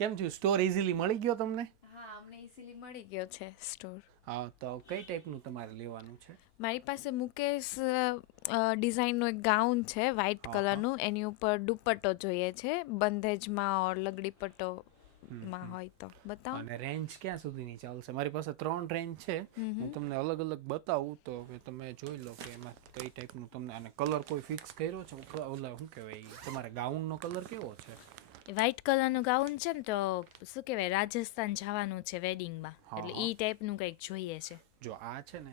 કેમ છે store easily મળી ગયો તમને? હા, અમને ઇઝીલી મળી ગયો છે સ્ટોર. હા, તો કઈ ટાઈપનું તમારે લેવાનું છે? મારી પાસે મુકેશ ડિઝાઇનનું એક ગાઉન છે વ્હાઇટ હા, હા. કલરનું, એની ઉપર દુપટ્ટો જોઈએ છે બંધેજમાં ઓર લગડી પટ્ટોમાં હોય તો બતાવો. અને રેન્જ ક્યાં સુધીની ચાલશે? મારી પાસે 3 રેન્જ છે. હું તમને અલગ અલગ બતાવું તો કે તમે જોઈ લો કે એમાં કઈ ટાઈપનું તમને. અને કલર કોઈ ફિક્સ કર્યો છે? ઓલા શું કહેવાય, તમારે ગાઉનનો કલર કેવો છે? વ્હાઇટ કલરનું ગાઉન છે ને, તો શું કહેવાય, રાજસ્થાન જવાનું છે વેડિંગમાં, હા, એટલે હા. એ ટાઈપનું કંઈક જોઈએ છે. જો આ છે ને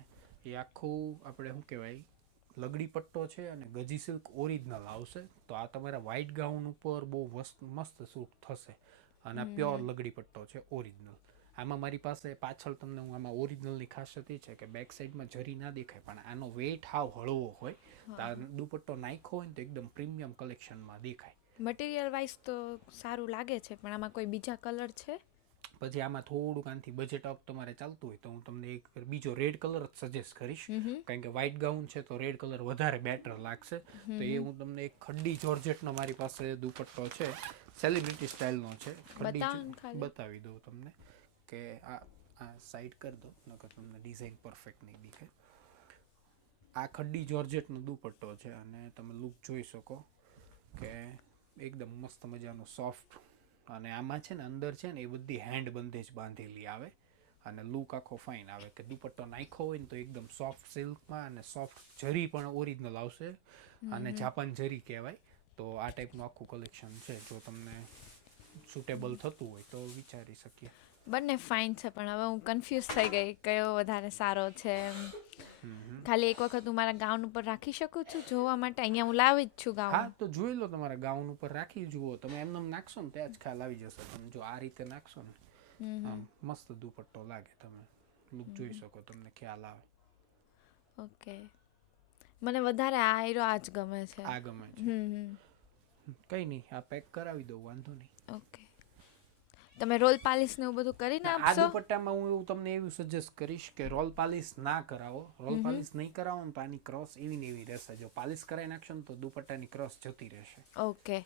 એ આખું આપણે શું કહેવાય લગડી પટ્ટો છે અને ગજી સિલ્ક ઓરિજિનલ આવશે. તો આ તમારા વ્હાઇટ ગાઉન ઉપર બહુ મસ્ત સૂટ થશે. અને આ પ્યોર લગડી પટ્ટો છે ઓરિજિનલ. આમાં મારી પાસે પાછળ તમને હું આમાં ઓરિજિનલની ખાસિયત એ છે કે બેક સાઈડમાં જરી ના દેખાય, પણ આનો વેઇટ હાવ હળવો હોય. તો આ દુપટ્ટો નાખ્યો હોય ને તો એકદમ પ્રીમિયમ કલેક્શનમાં દેખાય. મટીરિયલ વાઇઝ તો સારું લાગે છે, પણ આમાં કોઈ બીજા કલર છે? પછી આમાં થોડુંક આનાથી બજેટ અપ તમારે ચાલતું હોય તો હું તમને એક બીજો રેડ કલર જ સજેસ્ટ કરીશ. કારણ કે વ્હાઇટ ગાઉન છે તો રેડ કલર વધારે બેટર લાગશે. તો એ હું તમને એક ખડ્ડી જોર્જેટનો મારી પાસે દુપટ્ટો છે, સેલિબ્રિટી સ્ટાઇલનો છે. બતાવો ને ખાલી. બતાવી દઉં તમને કે આ સાઈડ કરી દો, નકર તમને ડિઝાઇન પરફેક્ટ નહીં દેખાય. આ ખડ્ડી જોર્જેટનો દુપટ્ટો છે અને તમે લુક જોઈ શકો કે એકદમ મસ્ત મજાનો સોફ્ટ. અને આમાં છે ને અંદર છે ને એ બધી હેન્ડ બંધેજ બાંધેલી આવે અને લુક આખો ફાઇન આવે. કે દુપટ્ટો નાખ્યો હોય ને તો એકદમ સોફ્ટ સિલ્કમાં, અને સોફ્ટ જરી પણ ઓરિજિનલ આવશે અને જાપાન જરી કહેવાય. તો આ ટાઈપનું આખું કલેક્શન છે. જો તમને સુટેબલ થતું હોય તો વિચારી શકીએ. બંને ફાઇન છે, પણ હવે હું કન્ફ્યુઝ થઈ ગઈ કયો વધારે સારો છે એમ. ખાલી એક વખત હું મારા ગાઉન ઉપર રાખી શકું છું જોવા માટે? અહીંયા હું લાવી જ છું ગાઉન. હા, તો જોઈ લો, તમારા ગાઉન ઉપર રાખી જુઓ. તમે એમને નાખશો ને ત્યાં જ ખ્યાલ આવી જશે. તમે જો આ રીતે નાખશો ને, આમ મસ્ત દુપટ્ટો લાગે. તમે લુક જોઈ શકો, તમને ખ્યાલ આવે. ઓકે, મને વધારે આ હીરો આ જ ગમે છે. આ ગમે છે? કઈ નહીં, આ પેક કરાવી દઉં, વાંધો નહીં. ઓકે, તમે રોલ પાલિશ ને એવું બધું કરીને આ આપશો? દુપટ્ટામાં હું એવું તમને એવું સજેસ્ટ કરીશ કે રોલ પાલિશ ના કરાવો. રોલ પાલિશ નહીં કરાવો ને તો આની ક્રોસ એવી ને એવી રહેશે. જો પાલિશ કરાવી નાખશો ને તો દુપટ્ટાની ક્રોસ જતી રહેશે. ઓકે,